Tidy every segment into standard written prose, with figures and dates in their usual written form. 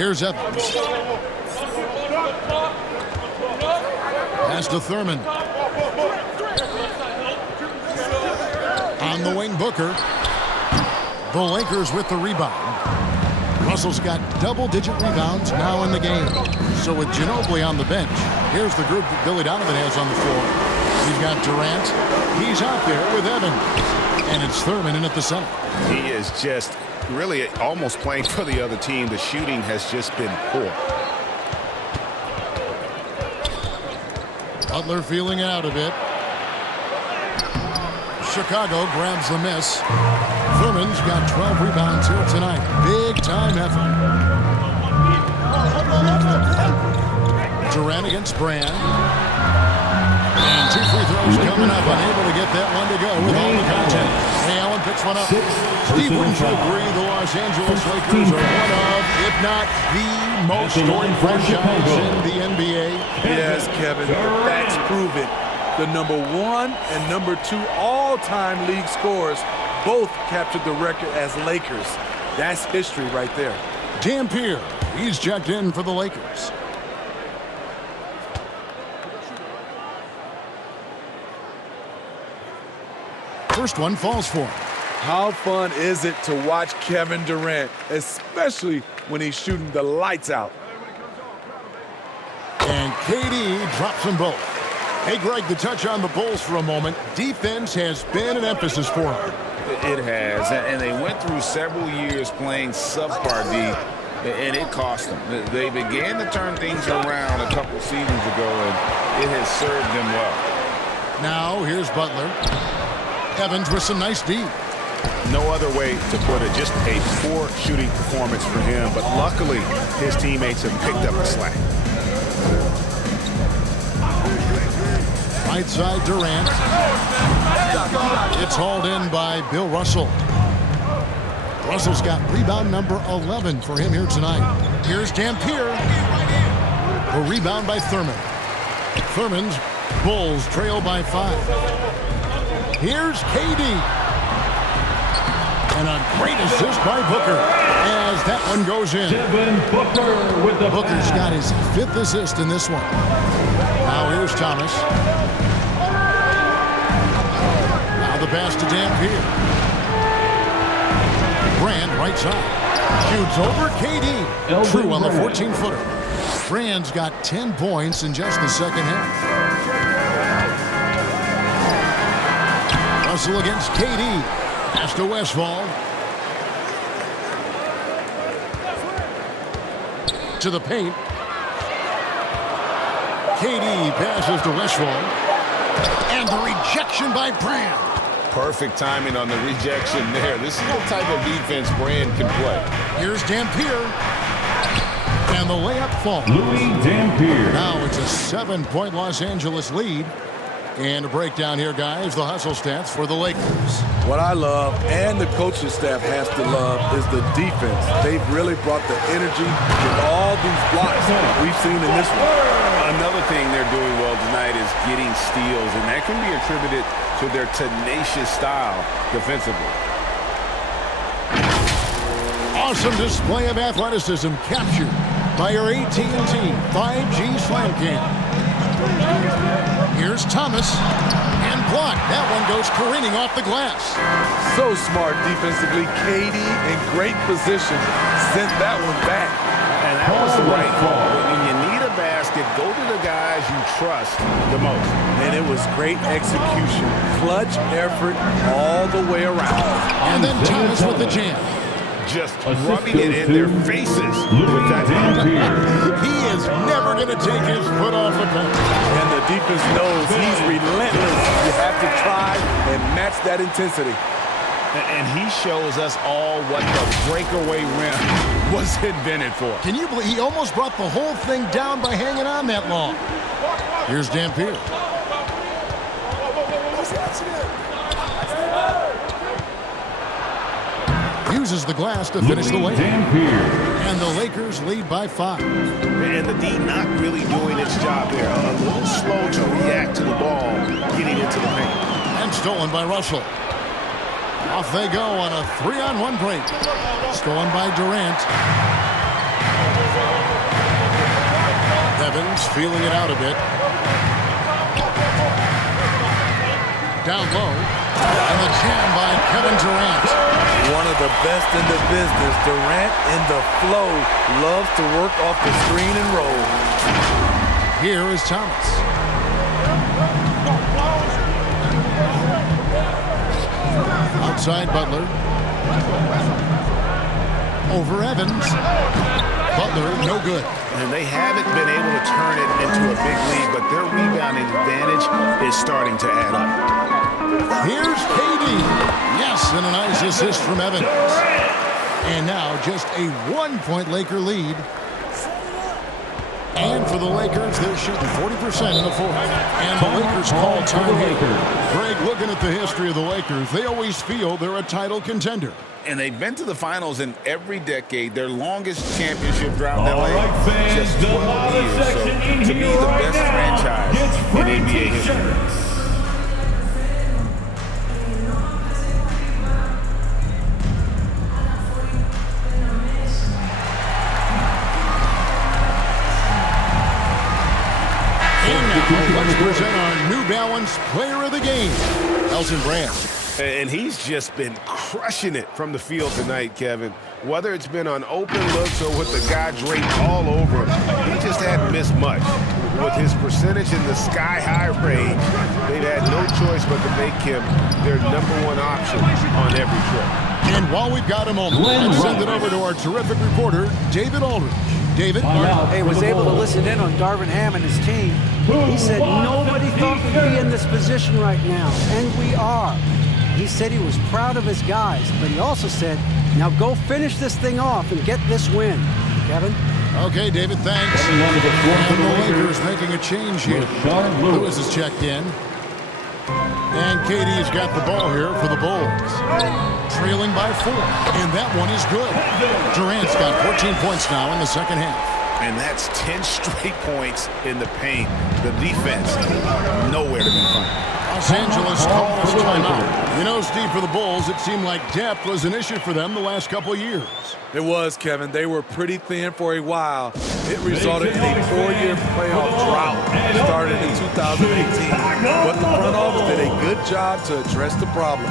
Here's Evans. Pass to Thurman. On the wing, Booker. The Lakers with the rebound. Russell's got double-digit rebounds now in the game. So with Ginobili on the bench, here's the group that Billy Donovan has on the floor. He's got Durant. He's out there with Evans. And it's Thurman in at the center. He is just really almost playing for the other team. The shooting has just been poor. Butler feeling it out a bit. Chicago grabs the miss. Thurman's got 12 rebounds here tonight. Big time effort. Durant against Brand. And 2 free throws coming up. Unable to get that one to go with all the content. Ray Allen picks one up. Steve, wouldn't you agree the Los Angeles Lakers are one of, if not the most scoring franchise in the NBA? Yes, Kevin. The facts prove it. The #1 and #2 all-time league scorers both captured the record as Lakers. That's history right there. Dampier, he's checked in for the Lakers. First one falls for him. How fun is it to watch Kevin Durant, especially when he's shooting the lights out? And KD drops them both. Hey, Greg, to touch on the Bulls for a moment, defense has been an emphasis for them. It has, and they went through several years playing subpar D, and it cost them. They began to turn things around a couple seasons ago, and it has served them well. Now, here's Butler. Evans with some nice D. No other way to put it, just a poor shooting performance for him, but luckily his teammates have picked up the slack. Right side, Durant. It's hauled in by Bill Russell. Russell's got rebound number 11 for him here tonight. Here's Dampier. A rebound by Thurman. Thurman's Bulls trail by 5. Here's KD. And a great assist by Booker as that one goes in. Booker's got his 5th assist in this one. Now here's Thomas. Now the pass to Dampier. Brand right side. Shoots over KD. True on the 14-footer. Brand's got 10 points in just the second half. Russell against KD. Pass to Westphal. To the paint. KD passes to Westphal. And the rejection by Brand. Perfect timing on the rejection there. This is the type of defense Brand can play. Here's Dampier. And the layup falls. Louis Dampier. Now it's a 7-point Los Angeles lead. And a breakdown here, guys. The hustle stats for the Lakers. What I love, and the coaching staff has to love, is the defense. They've really brought the energy with all these blocks we've seen in this one. Another thing they're doing well tonight is getting steals, and that can be attributed to their tenacious style defensively. Awesome display of athleticism captured by your AT&T 5G Slam Cam. Here's Thomas, and blocked. That one goes careening off the glass. So smart defensively. KD in great position sent that one back. And that was the right call. When you need a basket, go to the guys you trust the most. And it was great execution. Clutch effort all the way around. And then Thomas with the jam. Just rubbing it in their faces with that He is never going to take his foot off the pedal. And the defense knows he's relentless. You have to try and match that intensity. And he shows us all what the breakaway rim was invented for. Can you believe he almost brought the whole thing down by hanging on that long? Here's Dampier. Uses the glass to finish the layup. And the Lakers lead by 5. And the D not really doing its job there. A little slow to react to the ball getting into the paint. And stolen by Russell. Off they go on a 3-on-1 break. Stolen by Durant. Evans feeling it out a bit. Down low. And the jam by Kevin Durant. One of the best in the business. Durant in the flow. Loves to work off the screen and roll. Here is Thomas. Outside Butler. Over Evans. Butler, no good. And they haven't been able to turn it into a big lead, but their rebounding advantage is starting to add up. Here's KD. Yes, and a nice assist from Evans. And now just a 1-point Laker lead. And for the Lakers, they're shooting 40% in the fourth. And the Lakers call time here. Greg, looking at the history of the Lakers, they always feel they're a title contender. And they've been to the finals in every decade. Their longest championship drought in LA, fans, just 12 years. So, to me, the best franchise in NBA history. Let's present our New Balance Player of the Game, Elton Brand. And he's just been crushing it from the field tonight, Kevin. Whether it's been on open looks or with the guy draped all over him, he just hadn't missed much. With his percentage in the sky-high range, they've had no choice but to make him their #1 option on every trip. And while we've got a moment, let's send it over to our terrific reporter, David Aldridge. David? Hey, was able to listen in on Darvin Ham and his team. He said nobody thought we'd be in this position right now, and we are. He said he was proud of his guys, but he also said, now go finish this thing off and get this win. Kevin? Okay, David, thanks. And the Lakers making a change here. Lewis has checked in. And KD's got the ball here for the Bulls. Trailing by 4. And that one is good. Durant's got 14 points now in the second half. And that's 10 straight points in the paint. The defense, nowhere to be found. Los Angeles calls timeout. You know, Steve, for the Bulls, it seemed like depth was an issue for them the last couple of years. It was, Kevin. They were pretty thin for a while. It resulted in a 4-year playoff drought started in 2018. But the front office did a good job to address the problem.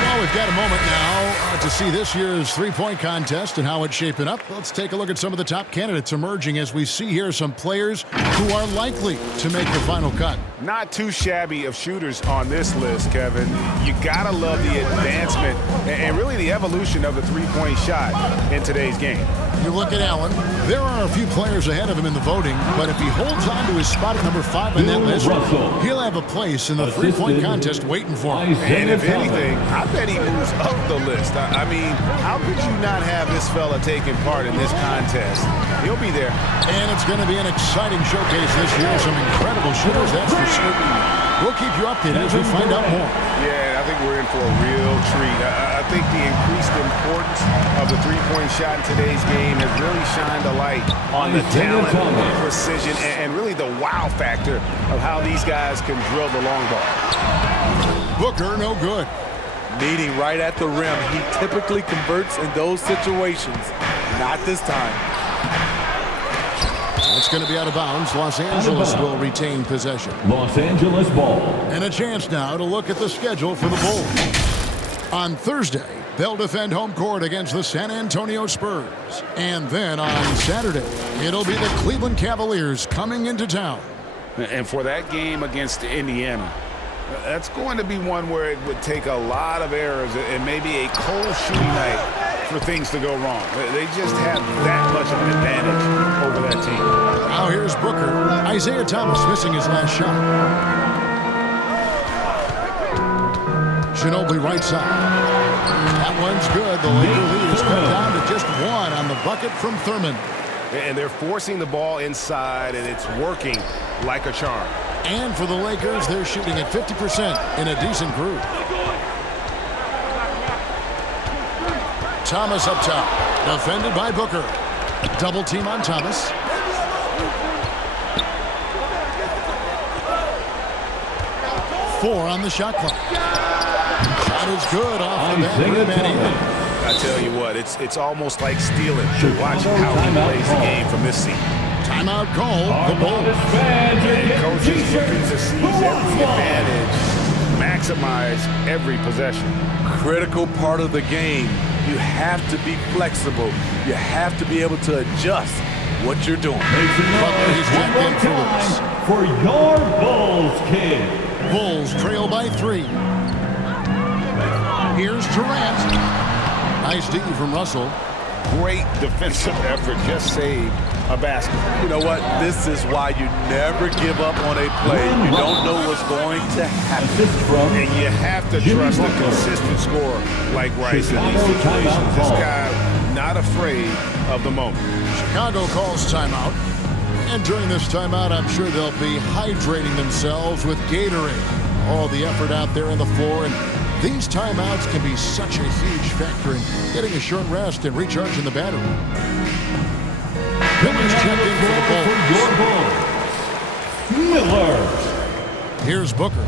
Well, we've got a moment now to see this year's three-point contest and how it's shaping up. Let's take a look at some of the top candidates emerging as we see here some players who are likely to make the final cut. Not too shabby of shooters on this list, Kevin. You gotta love the advancement and really the evolution of the three-point shot in today's game. You look at Allen. There are a few players ahead of him in the voting, but if he holds on to his spot at number 5 on that list, he'll have a place in the three-point contest waiting for him. And if anything, I bet he moves up the list. I mean, how could you not have this fella taking part in this contest? He'll be there. And it's going to be an exciting showcase this year. Some incredible shooters, that's for certain. We'll keep you updated as we find out more. Yeah, I think we're in for a real treat. I think the increased importance of the three-point shot in today's game has really shined a light on the talent, precision, and really the wow factor of how these guys can drill the long ball. Booker, no good. Meeting right at the rim. He typically converts in those situations. Not this time. It's going to be out of bounds. Los Angeles will retain possession. Los Angeles ball. And a chance now to look at the schedule for the Bulls. On Thursday, they'll defend home court against the San Antonio Spurs. And then on Saturday, it'll be the Cleveland Cavaliers coming into town. And for that game against Indiana, that's going to be one where it would take a lot of errors and maybe a cold shooting night for things to go wrong. They just have that much of an advantage over that team. Now here's Booker. Isaiah Thomas missing his last shot. Ginobili right side. That one's good. The Laker lead is cut down to just 1 on the bucket from Thurman. And they're forcing the ball inside, and it's working like a charm. And for the Lakers, they're shooting at 50% in a decent group. Thomas up top, defended by Booker. Double team on Thomas. Four on the shot clock. Shot is good off the back rim and in. I tell you what, it's almost like stealing to watch how he plays the game from this seat. Timeout call. The Bulls. And coach is looking to seize every advantage, maximize every possession. Critical part of the game. You have to be flexible. You have to be able to adjust what you're doing. Butler, he's checked in for Lewis. For your Bulls, kid. Bulls trail by 3. Here's Durant. Nice D from Russell. Great defensive effort, just saved a basket. You know what? This is why you never give up on a play. You don't know what's going to happen. Assist from And you have to trust a consistent scorer like Rice in these situations. This guy not afraid of the moment. Chicago calls timeout. And during this timeout, I'm sure they'll be hydrating themselves with Gatorade. All the effort out there on the floor. And these timeouts can be such a huge factor in getting a short rest and recharging the battery. Miller's checked in for the Bulls. Miller. Here's Booker.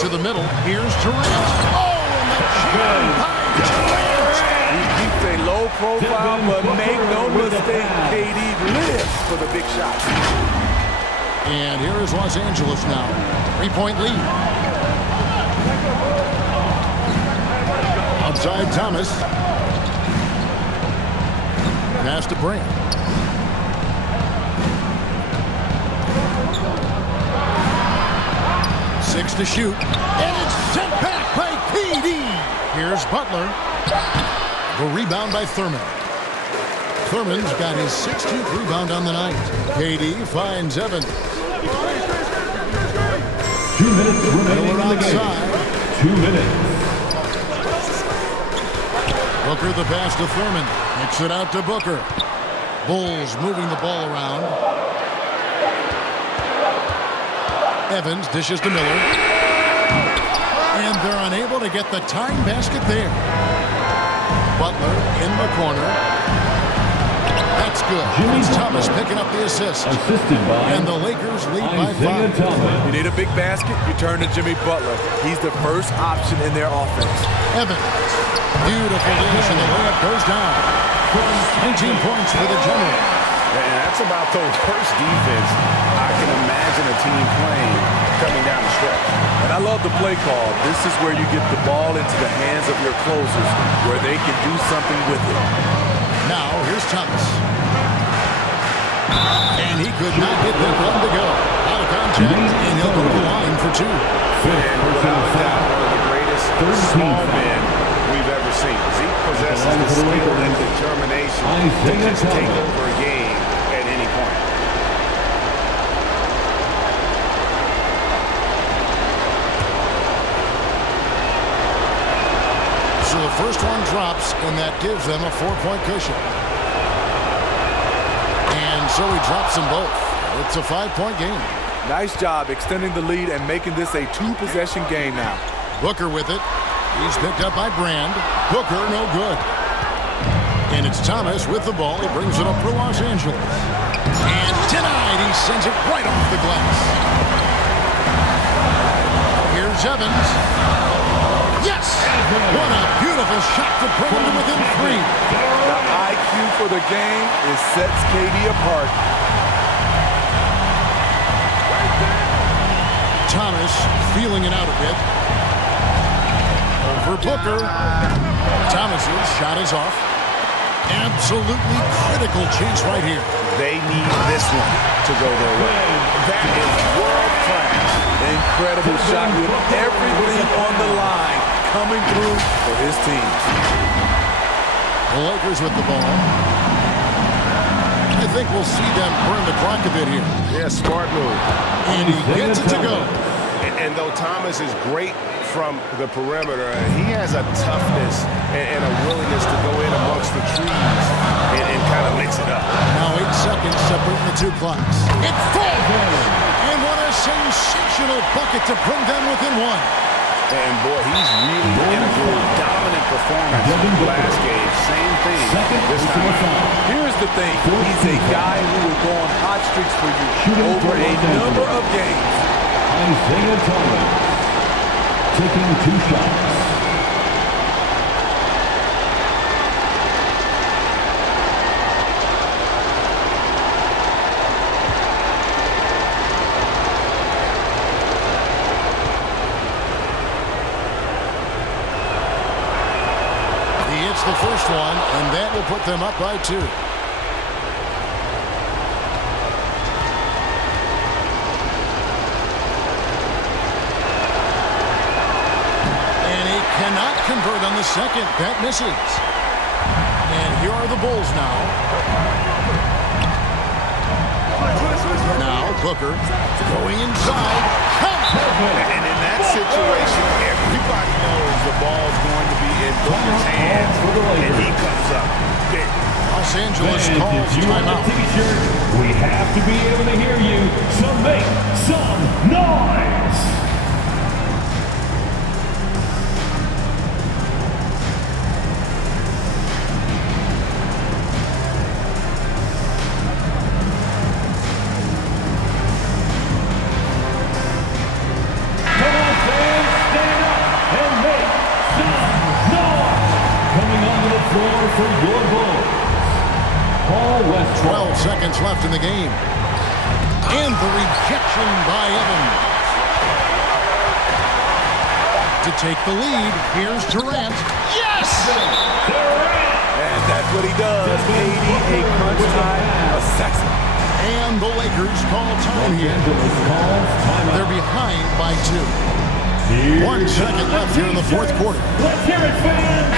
To the middle. Here's Durant. Oh, and the jam by Durant. He keeps a low profile, but make no mistake, KD lives for the big shot. And here is Los Angeles now. 3-point lead. Outside Thomas. Pass to Brand. Six to shoot. And it's sent back by KD. Here's Butler. The rebound by Thurman. Thurman's got his 16th rebound on the night. KD finds Evans. 2 minutes remaining in the game. Outside. 2 minutes. Booker the pass to Thurman. Kicks it out to Booker. Bulls moving the ball around. Evans dishes to Miller. And they're unable to get the tying basket there. Butler in the corner. That's good. It's Thomas picking up the assist. Assisted by And the Lakers lead by Isaiah 5. Thomas. You need a big basket, you turn to Jimmy Butler. He's the first option in their offense. Evans. Beautiful dish, and the layup goes down. 19 points for the General. And that's about the worst defense I can imagine a team playing coming down the stretch. And I love the play call. This is where you get the ball into the hands of your closers, where they can do something with it. Now, here's Thomas. And he could not get that one to go. Out of contact, and he'll go to the line for 2. And without a doubt, one of the greatest small men we've ever seen. Zeke possesses the skill and determination to just take over a game at any point. So the first one drops, and that gives them a 4-point cushion. And so he drops them both. It's a 5-point game. Nice job extending the lead and making this a 2-possession game now. Booker with it. He's picked up by Brand. Booker, no good. And it's Thomas with the ball. He brings it up for Los Angeles. And denied. He sends it right off the glass. Here's Evans. Yes! What a beautiful shot to bring him to within 3. The IQ for the game sets KD apart. Thomas feeling it out a bit. Over Booker. Thomas's shot is off. Absolutely critical chance right here. They need this one to go their way. That is world class. Incredible shot with everything on the line coming through for his team. The Lakers with the ball. I think we'll see them burn the clock a bit here. Yeah, smart move. And he gets it to go. And though Thomas is great from the perimeter, he has a toughness and a willingness to go in amongst the trees and kind of mix it up. Now 8 seconds separating the 2 clocks. It falls! And what a sensational bucket to bring them within 1. And boy, he's really in a groove. Dominant performance last game. Same thing this time. Here's the thing. He's a guy who will go on hot streaks for you over a number of games. Isaiah Thomas taking 2 shots. Makes the first one, and that will put them up by 2. And he cannot convert on the second. That misses. And here are the Bulls now. Now Booker going inside. And in that situation, everybody knows the ball's going to be in Booker's hands, and he comes up big. Los Angeles And calls if you have a timeout. t-shirt, we have to be able to hear you, so make some noise! Come on, fans, stand up and make some noise! Coming onto the floor for your Bulls, Paul Westphal. 12 seconds left in the game. And the rejection by Evans. To take the lead, here's Durant. Yes! And that's what he does. 80, a crunch time assassin. And the Lakers call time Los here. Angeles calls timeout. They're behind by 2. Here 1 is second the left here in the fourth t-shirt. quarter. Let's hear it, fans!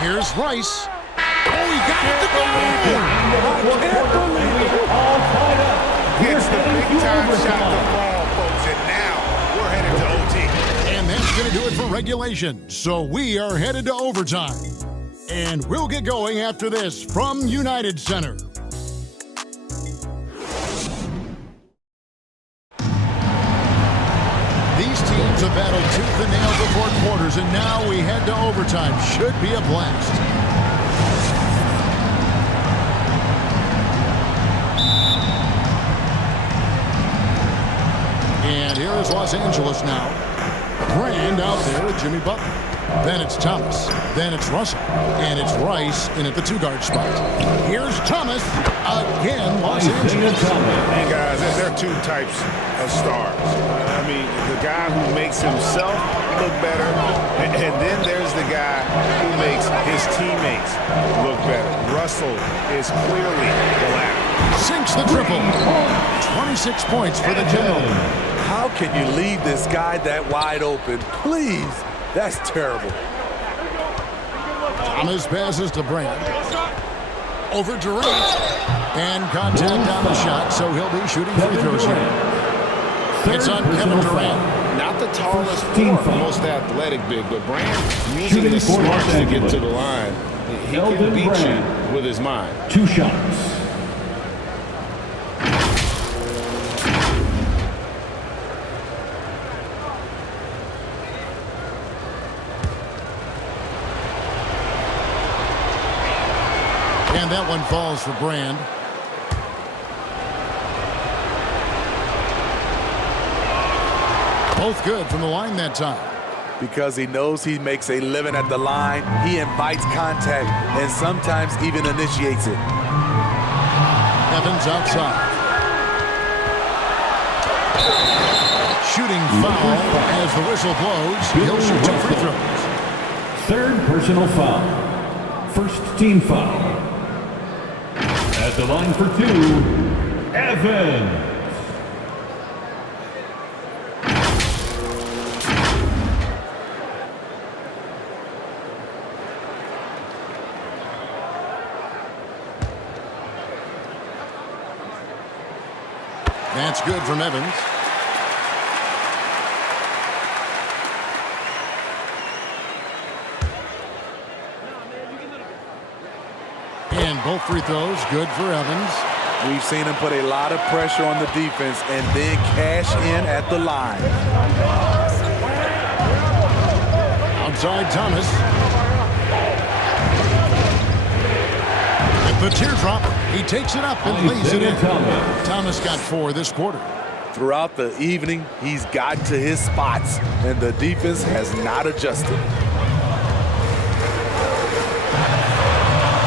Here's Rice. Oh, he got it to go! All tied up. Gets the Heading big to time shot overtime. to fall, folks, and now we're headed to OT. And that's going to do it for regulation. So we are headed to overtime. And we'll get going after this from United Center. These teams have battled tooth and nail before quarters, and now we head to overtime. Should be a blast. And here is Los Angeles now. Brand out there with Jimmy Butler. Then it's Thomas. Then it's Russell. And it's Rice in at the 2-guard spot. Here's Thomas. Again, Los Angeles. And guys, there are 2 types of stars. I mean, the guy who makes himself look better, and then there's the guy who makes his teammates look better. Russell is clearly the latter. Sinks the triple. 26 points for the General. How can you leave this guy that wide open? Please. That's terrible. Thomas passes to Brand. Over Durant. And contact on the shot, so he'll be shooting free throws here. It's on Kevin Durant. Not the tallest Team or foul. most athletic big, but Brand using Shooting his for Los smarts to get Angeles. to the line. He Elton can beat Brand. you with his mind. 2 shots. And that one falls for Brand. Both good from the line that time. Because he knows he makes a living at the line, he invites contact and sometimes even initiates it. Evans outside. Shooting foul as the whistle blows. He'll shoot 2 free throws. 3rd personal foul. 1st team foul. At the line for 2, Evans. That's good from Evans. And both free throws good for Evans. We've seen him put a lot of pressure on the defense and then cash in at the line. Outside Thomas. With the teardrop, he takes it up and lays it in. Thomas got 4 this quarter. Throughout the evening, he's gotten to his spots, and the defense has not adjusted.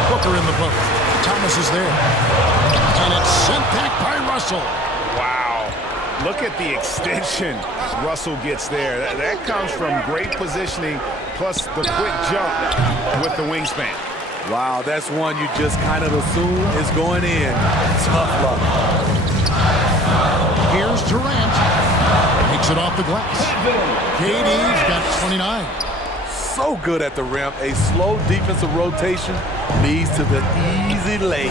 Booker in the post. Thomas is there. And it's sent back by Russell. Wow. Look at the extension Russell gets there. That comes from great positioning plus the quick jump with the wingspan. Wow, that's one you just kind of assume is going in. Tough luck. Here's Durant. Takes it off the glass. KD's got 29. So good at the rim. A slow defensive rotation leads to the easy lay.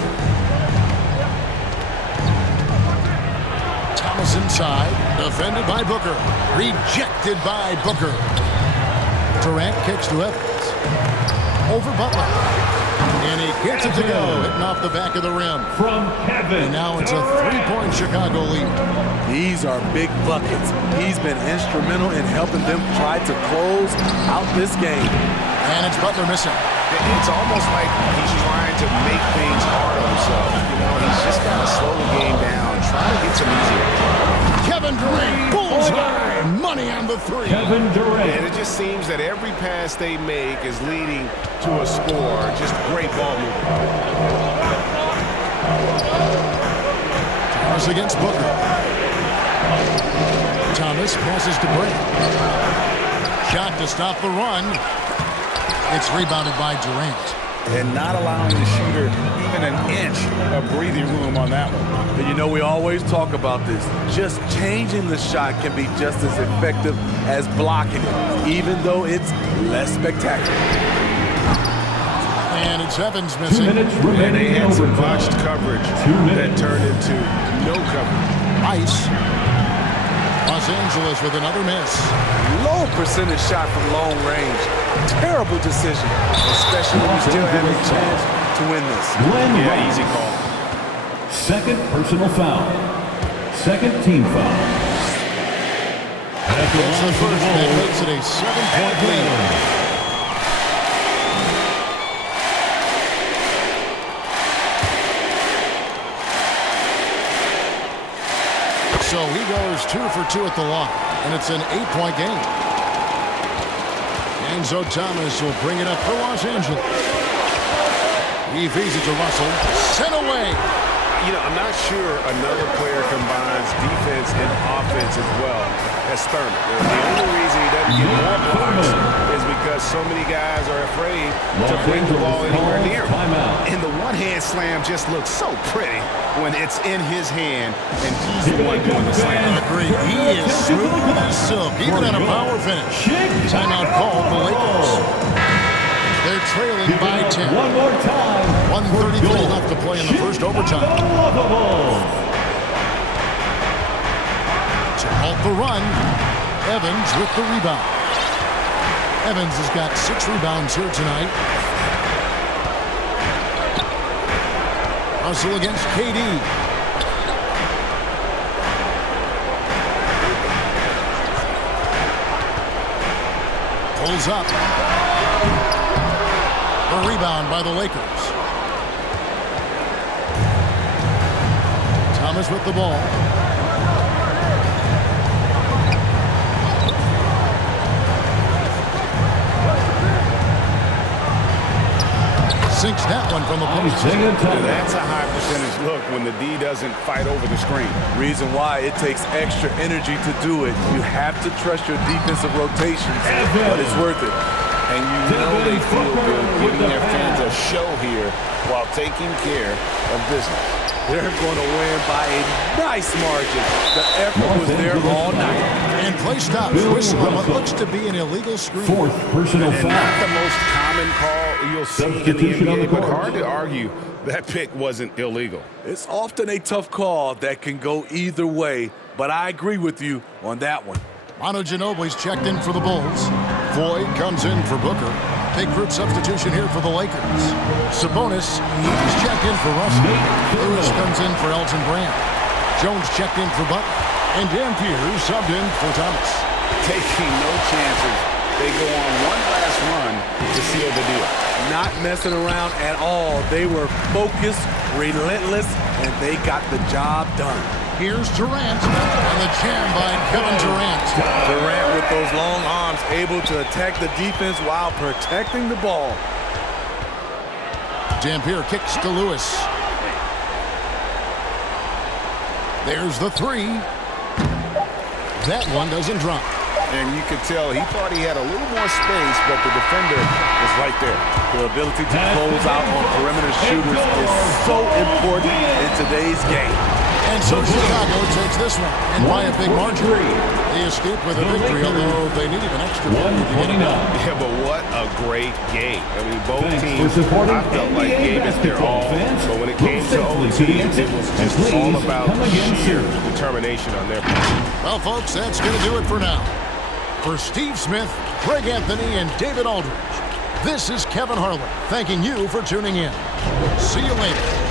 Thomas inside. Defended by Booker. Rejected by Booker. Durant kicks to Evans. Over Butler. And he gets it to go, hitting off the back of the rim. From Kevin. And now it's a three-point Chicago lead. These are big buckets. He's been instrumental in helping them try to close out this game. And it's Butler missing. It's almost like he's trying to make things hard on himself. You know, he's just got to slow the game down, try to get some easier. Kevin Durant, bullseye, money on the three. Kevin Durant. And it just seems that every pass they make is leading to a score. Just great ball movement. Thomas against Booker. Thomas passes to Bray. Shot to stop the run. It's rebounded by Durant. And not allowing the shooter even an inch of breathing room on that one. And you know, we always talk about this. Just changing the shot can be just as effective as blocking it, even though it's less spectacular. And it's Evans 2 missing. minutes And remaining they in had some overtime. botched coverage 2 that minutes. turned into no coverage. Ice. Los Angeles with another miss. Low percentage shot from long range. Terrible decision, especially when you still have a chance to win this. Glenn Yeah, Rice. easy call. Second personal foul. Second team foul. At the It's the line for first that goal, makes it a 7-point lead. So he goes 2 for 2 at the line, and it's an 8-point game. Enzo Thomas will bring it up for Los Angeles. He feeds it to Russell. Sent away. You know, I'm not sure another player combines defense and offense as well as Thurman. The only reason he doesn't get more blocks is because so many guys are afraid to bring the ball anywhere near him. And the one-hand slam just looks so pretty when it's in his hand and he's the one doing the slam. Agreed. He is smooth as silk, even on a power finish. Timeout called the Lakers. They're trailing by 10. One more time. 1:33 left to play in the first overtime. To halt the run, Evans with the rebound. Evans has got 6 rebounds here tonight. Russell against KD. Pulls up. A rebound by the Lakers. Thomas with the ball. Sinks that one from the post. That's a high percentage look when the D doesn't fight over the screen. Reason why it takes extra energy to do it. You have to trust your defensive rotations, but it's worth it. And you know they feel good giving their fans a show here while taking care of business. They're going to win by a nice margin. The effort was there all night. And play stops. Whistle on what looks to be an illegal screen. Fourth personal And not foul. the most common call you'll see in the Substitution on the NBA, but court. hard to argue that pick wasn't illegal. It's often a tough call that can go either way, but I agree with you on that one. Manu Ginobili's checked in for the Bulls. Floyd comes in for Booker. Big group substitution here for the Lakers. Sabonis, he's checked in for Russell. Lewis comes in for Elton Brand. Jones checked in for Butler. And Dan Pierce subbed in for Thomas. Taking no chances. They go on one last run to seal the deal. Not messing around at all. They were focused, relentless, and they got the job done. Here's Durant. And the jam by Kevin Durant. Durant with those long arms able to attack the defense while protecting the ball. Dampier kicks to Lewis. There's the three. That one doesn't drop. And you could tell he thought he had a little more space, but the defender was right there. The ability to close out on perimeter shooters is so important in today's game. And so Chicago takes this one, and by a big margin. They escaped with a victory, although they needed an extra point to get it done. Yeah, but what a great game. I mean, both teams, I felt like gave it their all. But when it came to OT, it was just all about sheer determination on their part. Well, folks, that's going to do it for now. For Steve Smith, Greg Anthony, and David Aldridge, this is Kevin Harlan thanking you for tuning in. See you later.